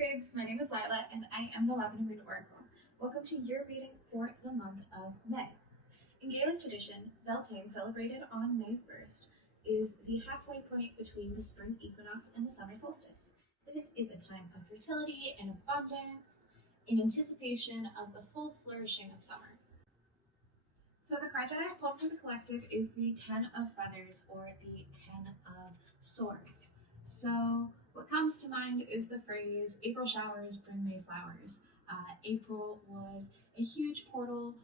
Figs, my name is Lila and I am the Lavender Moon Oracle. Welcome to your reading for the month of May. In Gaelic tradition, Beltane, celebrated on May 1st, is the halfway point between the spring equinox and the summer solstice. This is a time of fertility and abundance in anticipation of the full flourishing of summer. So the card that I've pulled for the collective is the Ten of Feathers, or the Ten of Swords. So what comes to mind is the phrase, April showers bring May flowers. April was a huge portal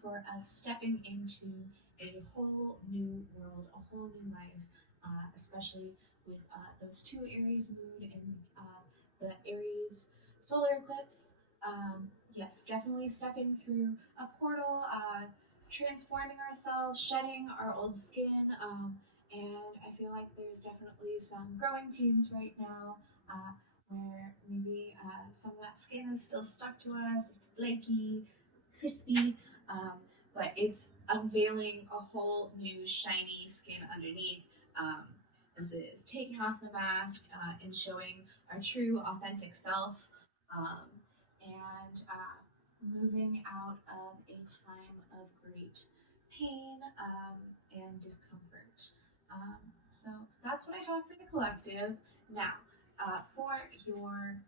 for us stepping into a whole new world, a whole new life, especially with those two Aries moon and the Aries solar eclipse. Yes, definitely stepping through a portal, transforming ourselves, shedding our old skin, and I feel like there's definitely some growing pains right now, where maybe some of that skin is still stuck to us. It's flaky, crispy, but it's unveiling a whole new shiny skin underneath. This is taking off the mask and showing our true, authentic self, and moving out of a time of great pain and discomfort. So that's what I have for the collective. Now, for your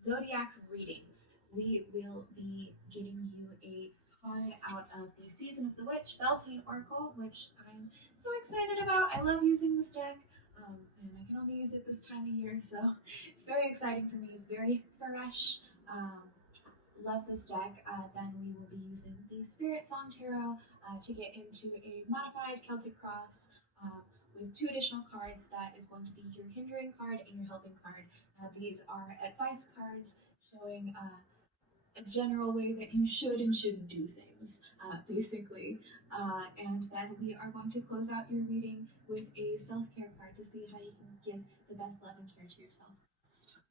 zodiac readings, we will be getting you a card out of the Season of the Witch Beltane Oracle, which I'm so excited about. I love using this deck, and I can only use it this time of year, so it's very exciting for me. It's very fresh. Love this deck. Then we will be using the Spirit Song Tarot to get into a modified Celtic Cross with two additional cards. That is going to be your hindering card and your helping card. These are advice cards showing a general way that you should and shouldn't do things, basically. And then we are going to close out your reading with a self-care card to see how you can give the best love and care to yourself this time.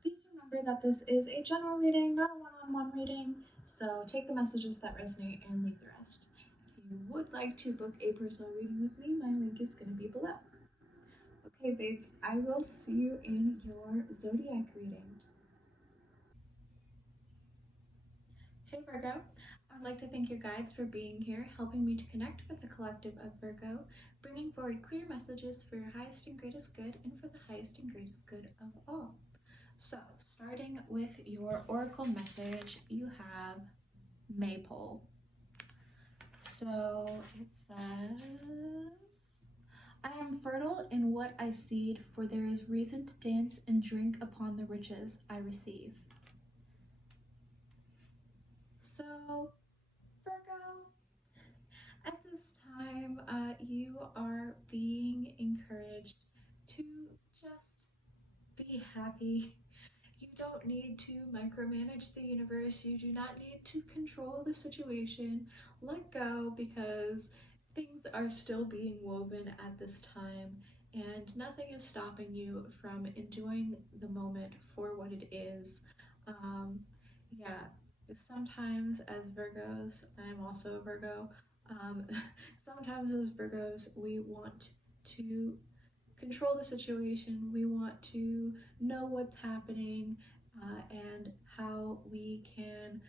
Please remember that this is a general reading, not a one-on-one reading, so take the messages that resonate and leave the rest. If you would like to book a personal reading with me, my link is going to be below. Okay, babes, I will see you in your zodiac reading. Hey Virgo, I would like to thank your guides for being here, helping me to connect with the collective of Virgo, bringing forward clear messages for your highest and greatest good and for the highest and greatest good of all. So, starting with your oracle message, you have Maypole. So it says, I am fertile in what I seed, for there is reason to dance and drink upon the riches I receive. So, Virgo, at this time, you are being encouraged to just be happy. You don't need to micromanage the universe. You do not need to control the situation. Let go, because things are still being woven at this time, and nothing is stopping you from enjoying the moment for what it is. Yeah, sometimes as Virgos, I'm also a Virgo, sometimes as Virgos, we want to control the situation. We want to know what's happening and how we can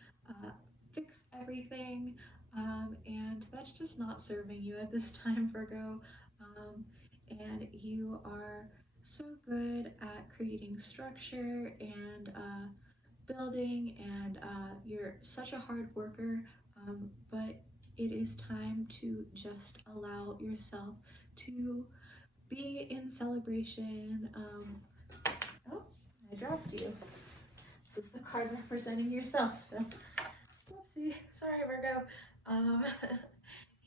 fix everything. And that's just not serving you at this time, Virgo. And you are so good at creating structure and building, and you're such a hard worker, but it is time to just allow yourself to be in celebration. Oh, I dropped you. This is the card representing yourself, so whoopsie, sorry Virgo.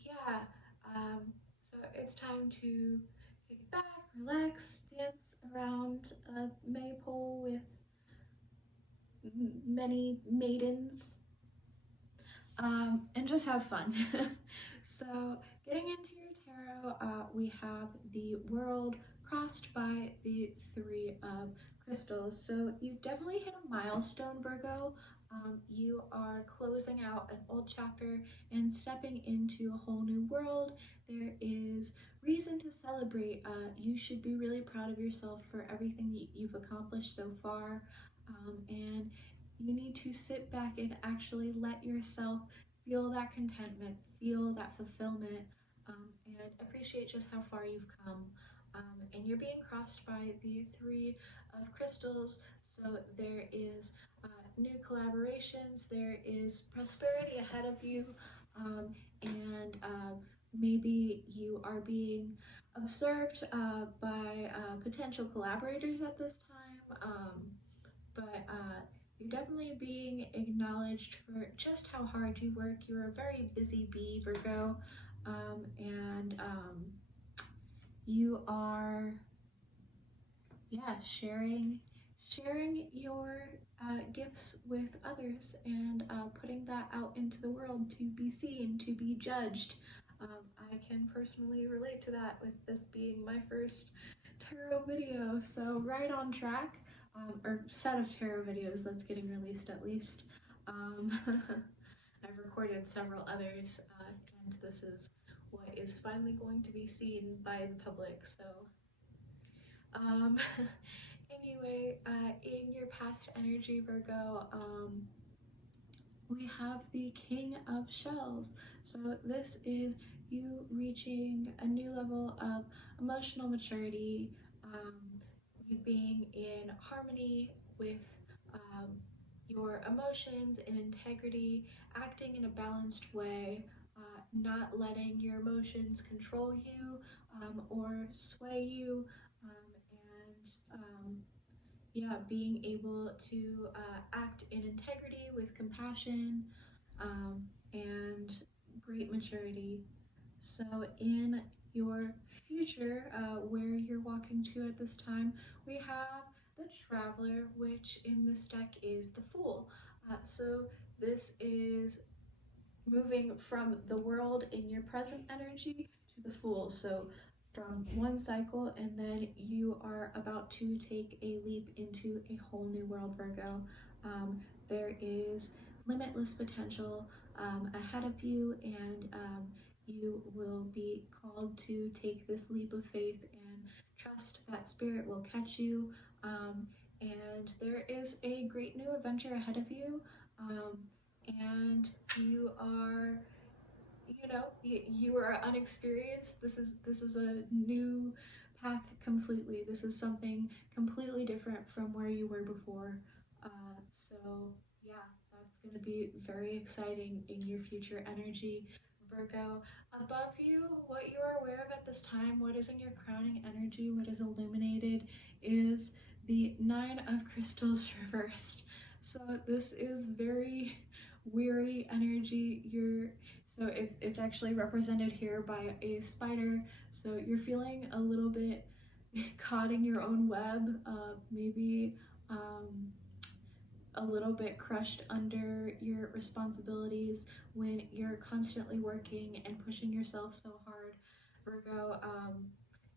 Yeah, so it's time to kick back, relax, dance around a maypole with many maidens, and just have fun. So getting into your tarot, we have the World crossed by the Three of Crystals. So you've definitely hit a milestone, Virgo. You are closing out an old chapter and stepping into a whole new world. There is reason to celebrate. You should be really proud of yourself for everything you've accomplished so far, and you need to sit back and actually let yourself feel that contentment, feel that fulfillment, and appreciate just how far you've come. And you're being crossed by the Three of Crystals, so there is new collaborations, there is prosperity ahead of you, and maybe you are being observed by potential collaborators at this time, but you're definitely being acknowledged for just how hard you work. You're a very busy bee, Virgo, and you are, yeah, sharing your gifts with others and putting that out into the world to be seen, to be judged. I can personally relate to that with this being my first tarot video, so right on track, or set of tarot videos that's getting released at least. Um, I've recorded several others, and this is what is finally going to be seen by the public, so um, anyway, in your past energy, Virgo, we have the King of Shells. So this is you reaching a new level of emotional maturity, um, you being in harmony with um, your emotions and integrity, acting in a balanced way, not letting your emotions control you or sway you, and yeah, being able to act in integrity with compassion and great maturity. So, in your future, where you're walking to at this time, we have the Traveler, which in this deck is the Fool. So, this is moving from the world in your present energy to the Fool. So, from one cycle, and then you are about to take a leap into a whole new world, Virgo. There is limitless potential ahead of you, and you will be called to take this leap of faith and trust that spirit will catch you. And there is a great new adventure ahead of you. And you are, you are unexperienced. This is a new path completely. This is something completely different from where you were before. So yeah, that's going to be very exciting in your future energy, Virgo. Above you, what you are aware of at this time, what is in your crowning energy, what is illuminated, is the Nine of Crystals reversed. So this is very weary energy. It's actually represented here by a spider. So you're feeling a little bit caught in your own web, maybe a little bit crushed under your responsibilities when you're constantly working and pushing yourself so hard, Virgo.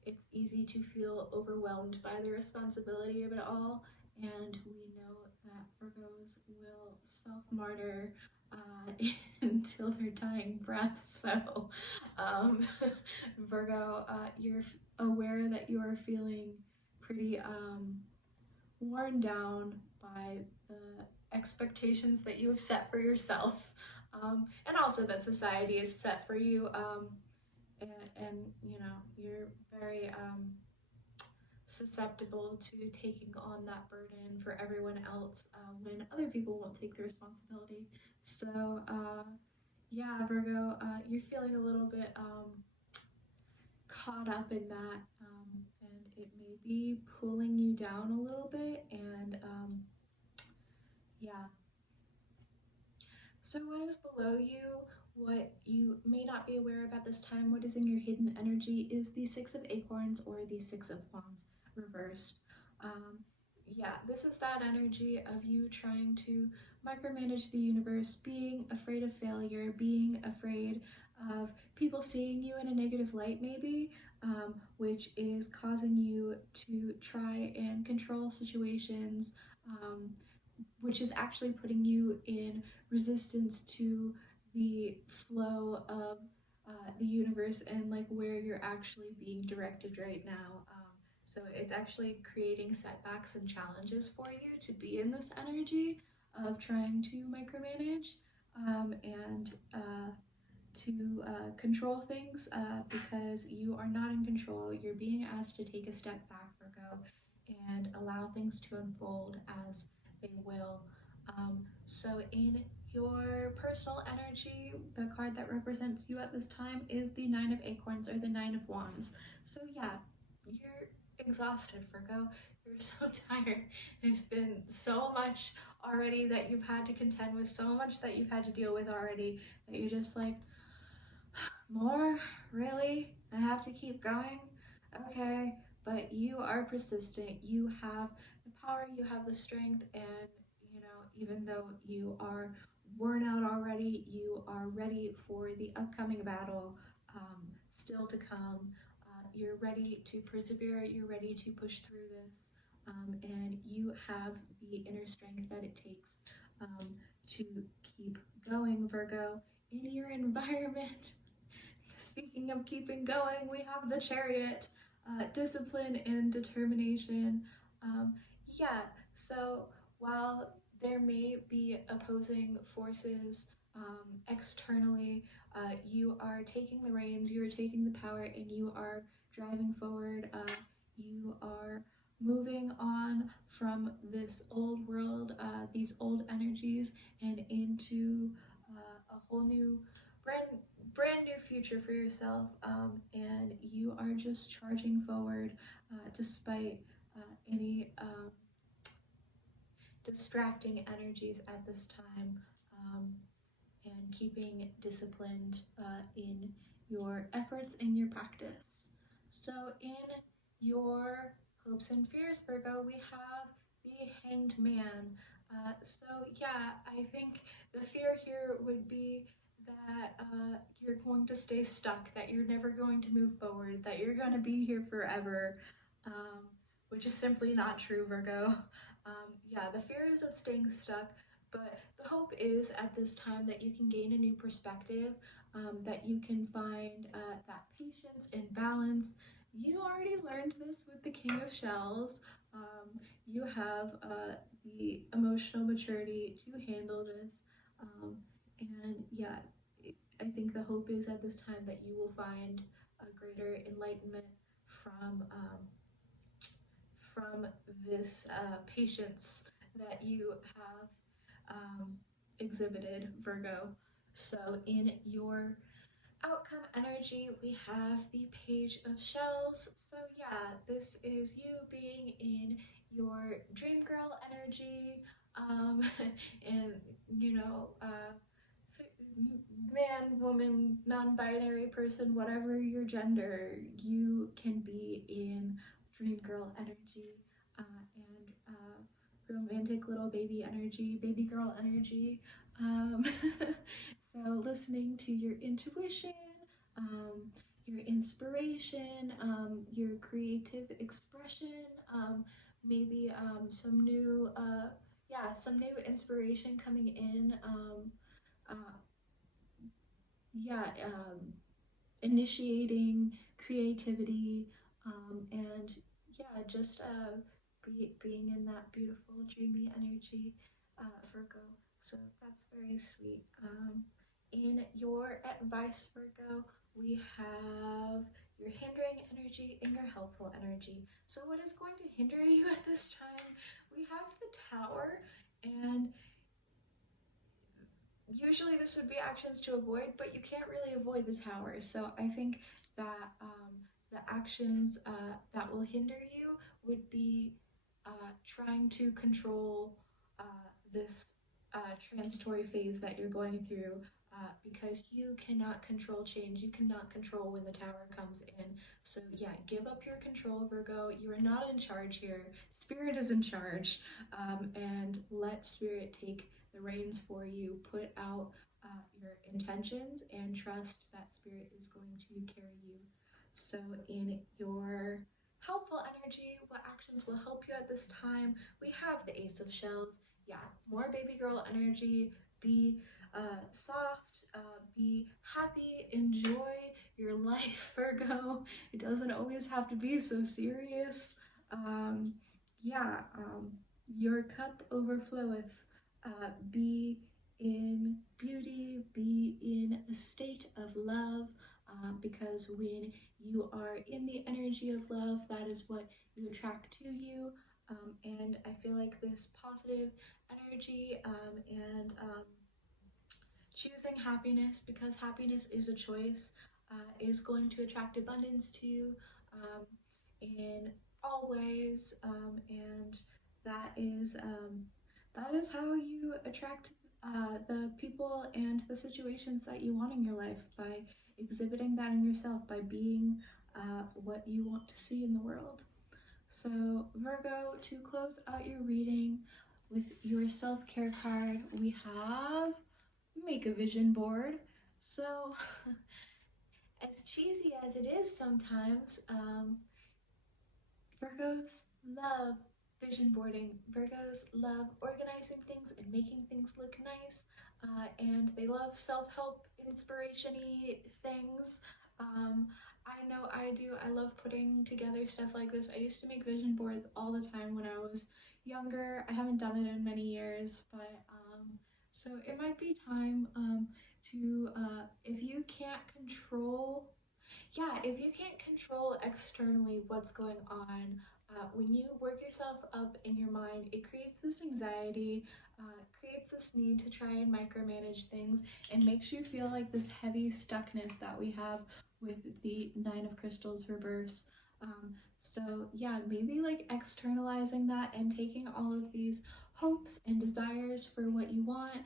It's easy to feel overwhelmed by the responsibility of it all, and we know that Virgos will self-martyr until their dying breath. So, Virgo, you're aware that you are feeling pretty worn down by the expectations that you have set for yourself, and also that society has set for you. And you're very susceptible to taking on that burden for everyone else when other people won't take the responsibility. So, yeah, Virgo, you're feeling a little bit caught up in that, and it may be pulling you down a little bit. And yeah. So, what is below you? What you may not be aware of at this time, what is in your hidden energy, is the Six of Acorns or the Six of Wands reversed. Yeah, this is that energy of you trying to micromanage the universe, being afraid of failure, being afraid of people seeing you in a negative light, maybe, which is causing you to try and control situations, which is actually putting you in resistance to the flow of the universe and like where you're actually being directed right now. So it's actually creating setbacks and challenges for you to be in this energy of trying to micromanage and to control things because you are not in control. You're being asked to take a step back, Virgo, and allow things to unfold as they will. So, in your personal energy, the card that represents you at this time is the Nine of Acorns or the Nine of Wands. So, yeah, you're exhausted, Virgo. You're so tired. There's been so much already that you've had to contend with, so much that you've had to deal with already that you're just like, more? Really? I have to keep going? Okay, but you are persistent. You have the power, you have the strength, and even though you are worn out already, you are ready for the upcoming battle still to come. You're ready to persevere, you're ready to push through this, and you have the inner strength that it takes to keep going, Virgo, in your environment. Speaking of keeping going, we have the Chariot, discipline and determination. Um, yeah, so while there may be opposing forces externally, you are taking the reins, you are taking the power, and you are driving forward. You are moving on from this old world, these old energies, and into a whole new brand new future for yourself, and you are just charging forward despite any distracting energies at this time, and keeping disciplined in your efforts and your practice. So, in your hopes and fears, Virgo, we have the Hanged Man. So, yeah, I think the fear here would be that you're going to stay stuck, that you're never going to move forward, that you're going to be here forever, um, which is simply not true, Virgo. Yeah, the fear is of staying stuck, but the hope is at this time that you can gain a new perspective, that you can find that patience and balance. You already learned this with the King of Shells. You have the emotional maturity to handle this. And yeah, I think the hope is at this time that you will find a greater enlightenment from this patience that you have exhibited, Virgo. So in your outcome energy, we have the Page of Shells. So yeah, this is you being in your dream girl energy, and man, woman, non-binary person, whatever your gender, you can be in dream girl energy, and romantic little baby energy, baby girl energy. Um, so listening to your intuition, your inspiration, your creative expression, maybe some new inspiration coming in. Uh, yeah, initiating creativity, and yeah, just being in that beautiful, dreamy energy, Virgo. So that's very sweet. In your advice, Virgo, we have your hindering energy and your helpful energy. So, what is going to hinder you at this time? We have the Tower, and usually this would be actions to avoid, but you can't really avoid the Tower. So I think that the actions that will hinder you would be trying to control this transitory phase that you're going through, because you cannot control change. You cannot control when the Tower comes in. So yeah, give up your control, Virgo. You are not in charge here. Spirit is in charge, and let Spirit take the reins for you. Put out your intentions and trust that Spirit is going to carry you. So in your helpful energy, what actions will help you at this time? We have the Ace of Shells. Yeah, more baby girl energy. Be soft, be happy, enjoy your life, Virgo. It doesn't always have to be so serious. Um, yeah, your cup overfloweth. Be in beauty, be in a state of love, because when you are in the energy of love, that is what you attract to you. And I feel like this positive energy and choosing happiness, because happiness is a choice, is going to attract abundance to you um, in all ways, and that is how you attract the people and the situations that you want in your life, by exhibiting that in yourself, by being what you want to see in the world. So, Virgo, to close out your reading with your self care card, we have make a vision board. So, as cheesy as it is sometimes, Virgos love vision boarding. Virgos love organizing things and making things look nice, and they love self-help, inspiration-y things. I know I do. I love putting together stuff like this. I used to make vision boards all the time when I was younger. I haven't done it in many years, but so it might be time to, if you can't control, yeah, if you can't control externally what's going on, when you work yourself up in your mind, it creates this anxiety, creates this need to try and micromanage things, and makes you feel like this heavy stuckness that we have with the Nine of Crystals reverse. So yeah, maybe like externalizing that and taking all of these hopes and desires for what you want,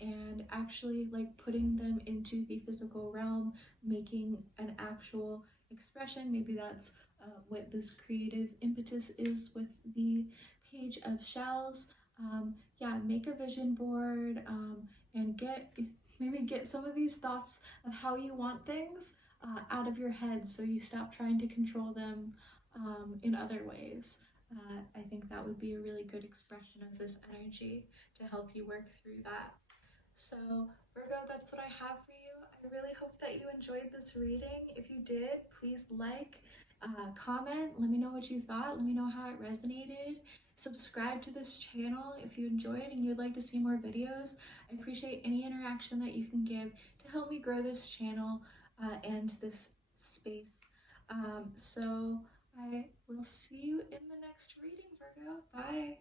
and actually like putting them into the physical realm, making an actual expression. Maybe that's what this creative impetus is with the Page of Shells. Yeah, make a vision board, and maybe get some of these thoughts of how you want things out of your head, so you stop trying to control them in other ways. I think that would be a really good expression of this energy to help you work through that. So, Virgo, that's what I have for you. I really hope that you enjoyed this reading. If you did, please like, comment, let me know what you thought, let me know how it resonated. Subscribe to this channel if you enjoyed and you'd like to see more videos. I appreciate any interaction that you can give to help me grow this channel and this space. So I will see you in the next reading, Virgo. Bye.